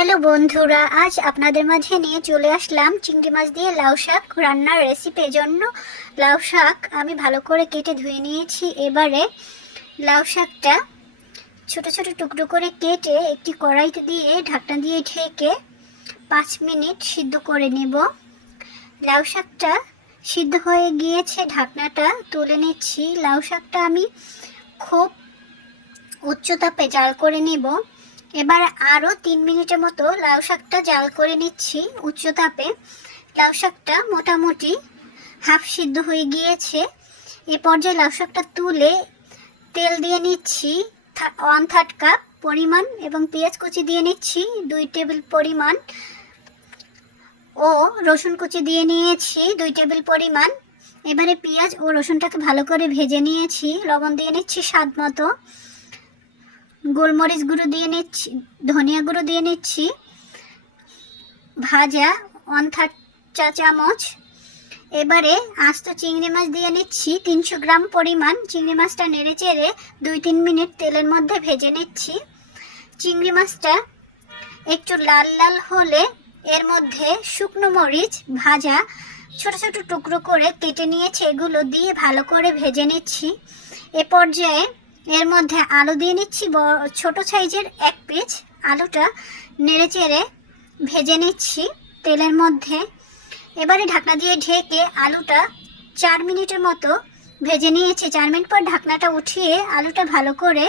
Hello বন্ধুরা, আজ আপনাদের মাঝে নিয়ে চলে আসলাম চিংড়ি মাছ দিয়ে লাউ শাক রান্নার রেসিপির জন্য। লাউ শাক আমি ভালো করে কেটে ধুয়ে নিয়েছি। এবারে লাউ শাকটা ছোট ছোট টুকরো করে কেটে একটি কড়াইতে দিয়ে ঢাকনা দিয়ে ঢেকে 5 মিনিট সিদ্ধ করে নেব। লাউ শাকটা সিদ্ধ হয়ে গিয়েছে, ঢাকনাটা তুলে নিচ্ছি। লাউ শাকটা আমি খুব উচ্চ তাপে জাল করে নেব। এবার আরও 3 মিনিটের মতো লাউ শাকটা জাল করে নিচ্ছি উচ্চ তাপে। লাউ শাকটা মোটামুটি হাফ সিদ্ধ হয়ে গিয়েছে। এ পর্যায়ে লাউ শাকটা তুলে তেল দিয়ে নিচ্ছি 1/3 কাপ পরিমাণ এবং পেঁয়াজ কুচি দিয়ে নিচ্ছি 2 টেবিল পরিমাণ ও রসুন কুচি দিয়ে নিয়েছি 2 টেবিল পরিমাণ। এবারে পেঁয়াজ ও রসুনটাকে ভালো করে ভেজে নিয়েছি। লবণ দিয়ে নিচ্ছি স্বাদ মতো, গোলমরিচ গুঁড়ো দিয়ে নিচ্ছি, ধনিয়া গুঁড়ো দিয়ে নিচ্ছি ভাজা 1/3 চা চামচ। এবারে আস্ত চিংড়ি মাছ দিয়ে নিচ্ছি 300 গ্রাম পরিমাণ। চিংড়ি মাছটা নেড়ে চেড়ে 2-3 মিনিট তেলের মধ্যে ভেজে নিচ্ছি। চিংড়ি মাছটা একটু লাল লাল হলে এর মধ্যে শুকনো মরিচ ভাজা ছোট ছোট টুকরো করে কেটে নিয়েছি, এগুলো দিয়ে ভালো করে ভেজে নিচ্ছি। এ পর্যায়ে এর মধ্যে আলু দিয়ে নিচ্ছি, ছোট সাইজের 1 পিস। আলুটা নেড়ে চেড়ে ভেজে নিচ্ছি তেলের মধ্যে। এবারে ঢাকনা দিয়ে ঢেকে আলুটা 4 মিনিটের মতো ভেজে নিয়েছি। 4 মিনিট পর ঢাকনাটা উঠিয়ে আলুটা ভালো করে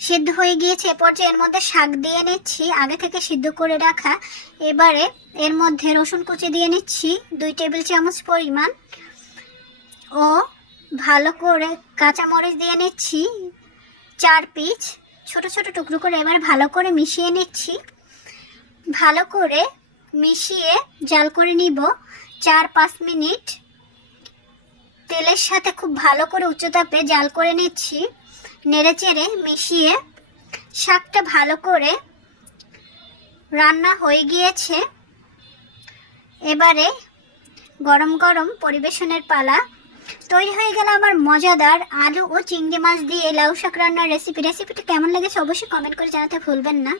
সিদ্ধ হয়ে গিয়েছে। এ পর্যায়ে এর মধ্যে শাক দিয়ে নিচ্ছি আগে থেকে সিদ্ধ করে রাখা। এবারে এর মধ্যে রসুন কুচি দিয়ে নিচ্ছি 2 টেবিল চামচ পরিমাণ ও ভালো করে কাঁচামরিচ দিয়ে নিচ্ছি 4 পিস ছোট ছোট টুকরো করে। এবার ভালো করে মিশিয়ে নিচ্ছি। ভালো করে মিশিয়ে জাল করে নিব 4-5 মিনিট। তেলের সাথে খুব ভালো করে উচ্চ তাপে জাল করে নিচ্ছি। নেড়ে চেড়ে মিশিয়ে শাকটা ভালো করে রান্না হয়ে গিয়েছে। এবারে গরম গরম পরিবেশনের পালা। তৈরি হয়ে গেল আমার মজাদার আলু ও চিংড়ি মাছ দিয়ে লাউ শাক রান্নার রেসিপিটা কেমন লেগেছে অবশ্যই কমেন্ট করে জানাতে ভুলবেন না।